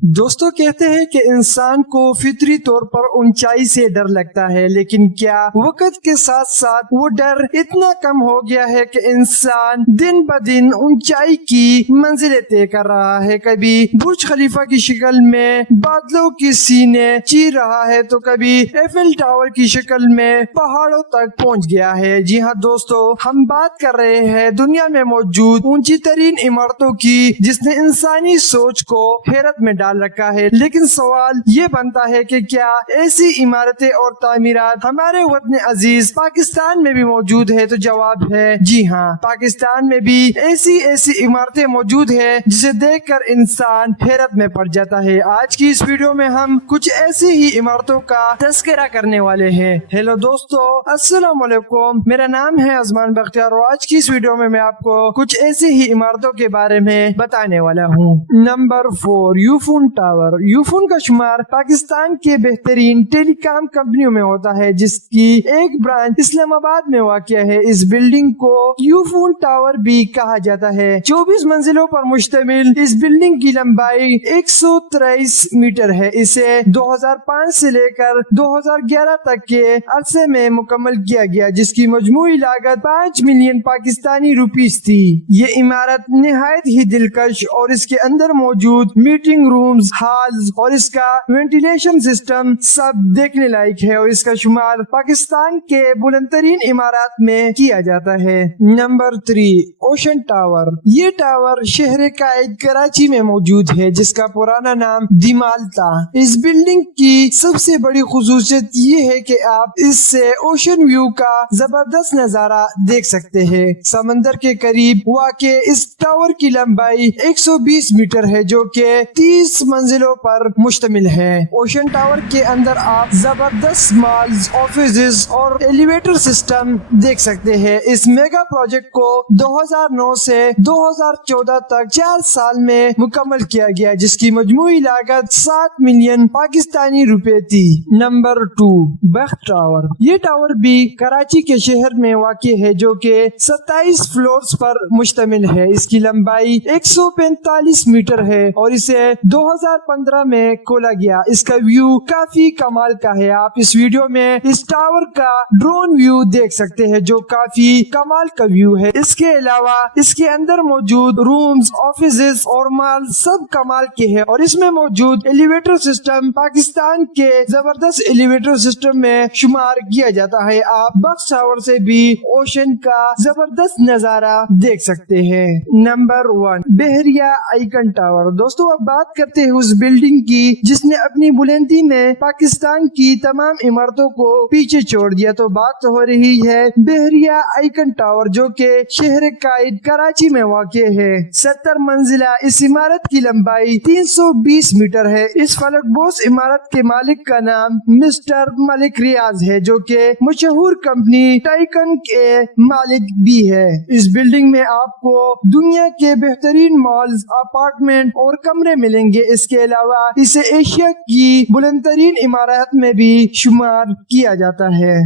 دوستوں کہتے ہیں کہ انسان کو فطری طور پر اونچائی سے ڈر لگتا ہے، لیکن کیا وقت کے ساتھ ساتھ وہ ڈر اتنا کم ہو گیا ہے کہ انسان دن بدن اونچائی کی منزلیں طے کر رہا ہے؟ کبھی برج خلیفہ کی شکل میں بادلوں کی سینے چیر رہا ہے تو کبھی ایفل ٹاور کی شکل میں پہاڑوں تک پہنچ گیا ہے۔ جی ہاں دوستوں، ہم بات کر رہے ہیں دنیا میں موجود اونچی ترین عمارتوں کی، جس نے انسانی سوچ کو حیرت میں ڈال رکھا ہے۔ لیکن سوال یہ بنتا ہے کہ کیا ایسی عمارتیں اور تعمیرات ہمارے وطن عزیز پاکستان میں بھی موجود ہے؟ تو جواب ہے جی ہاں، پاکستان میں بھی ایسی عمارتیں موجود ہیں جسے دیکھ کر انسان حیرت میں پڑ جاتا ہے۔ آج کی اس ویڈیو میں ہم کچھ ایسی ہی عمارتوں کا تذکرہ کرنے والے ہیں۔ ہیلو دوستو، السلام علیکم، میرا نام ہے عثمان بختیار اور آج کی اس ویڈیو میں آپ کو کچھ ایسی ہی عمارتوں کے بارے میں بتانے والا ہوں۔ Number 4، یوفون tower. یوفون کا شمار پاکستان کے بہترین ٹیلی کام کمپنیوں میں ہوتا ہے، جس کی ایک برانچ اسلام آباد میں واقع ہے۔ اس بلڈنگ کو یوفون ٹاور بھی کہا جاتا ہے۔ 24 منزلوں پر مشتمل اس بلڈنگ کی لمبائی 123 میٹر ہے۔ اسے 2005 سے لے کر 2011 تک کے عرصے میں مکمل کیا گیا، جس کی مجموعی لاگت 5 ملین پاکستانی روپیز تھی۔ یہ عمارت نہایت ہی دلکش اور اس کے اندر موجود میٹنگ رومز، ہالز اور اس کا وینٹیلیشن سسٹم سب دیکھنے لائق ہے، اور اس کا شمار پاکستان کے بلند ترین عمارات میں کیا جاتا ہے۔ Number 3، ocean tower. یہ ٹاور شہر قائد کراچی میں موجود ہے، جس کا پرانا نام دیمال تھا۔ اس بلڈنگ کی سب سے بڑی خصوصیت یہ ہے کہ آپ اس سے اوشن ویو کا زبردست نظارہ دیکھ سکتے ہیں۔ سمندر کے قریب واقع اس ٹاور کی لمبائی 120 میٹر ہے، جو کہ 30 منزلوں پر مشتمل ہے۔ اوشن ٹاور کے اندر آپ زبردست مالز، آفیسز اور ایلیویٹر سسٹم دیکھ سکتے ہیں۔ اس میگا پروجیکٹ کو 2009 سے 2014 تک 4 سال میں مکمل کیا گیا، جس کی مجموعی لاگت 7 ملین پاکستانی روپے تھی۔ نمبر 2، بخت ٹاور۔ یہ ٹاور بھی کراچی کے شہر میں واقع ہے، جو کہ 27 فلورز پر مشتمل ہے۔ اس کی لمبائی 145 میٹر ہے اور اسے 2015 میں کھولا گیا۔ اس کا ویو کافی کمال کا ہے۔ آپ اس ویڈیو میں اس ٹاور کا ڈرون ویو دیکھ سکتے ہیں، جو کافی کمال کا ویو ہے۔ اس کے علاوہ اس کے اندر موجود رومز، آفیسز اور مال سب کمال کے ہیں، اور اس میں موجود ایلیویٹر سسٹم پاکستان کے زبردست ایلیویٹر سسٹم میں شمار کیا جاتا ہے۔ آپ بخت ٹاور سے بھی اوشن کا زبردست نظارہ دیکھ سکتے ہیں۔ نمبر 1، بحریہ آئیکن ٹاور۔ دوستو اب بات کرتے ہیں اس بلڈنگ کی جس نے اپنی بلندی میں پاکستان کی تمام عمارتوں کو پیچھے چھوڑ دیا۔ تو بات ہو رہی ہے بحریہ آئیکن ٹاور، جو کہ شہر قائد کراچی میں واقع ہے۔ 70 منزلہ اس عمارت کی لمبائی 320 میٹر ہے۔ اس فلک بوس عمارت کے مالک کا نام مسٹر ملک ریاض ہے، جو کہ مشہور کمپنی ٹائکن کے مالک بھی ہے۔ اس بلڈنگ میں آپ کو دنیا کے بہترین مالز، اپارٹمنٹ اور کمرے ملیں گے۔ اس کے علاوہ اسے ایشیا کی بلند ترین عمارات میں بھی شمار کیا جاتا ہے۔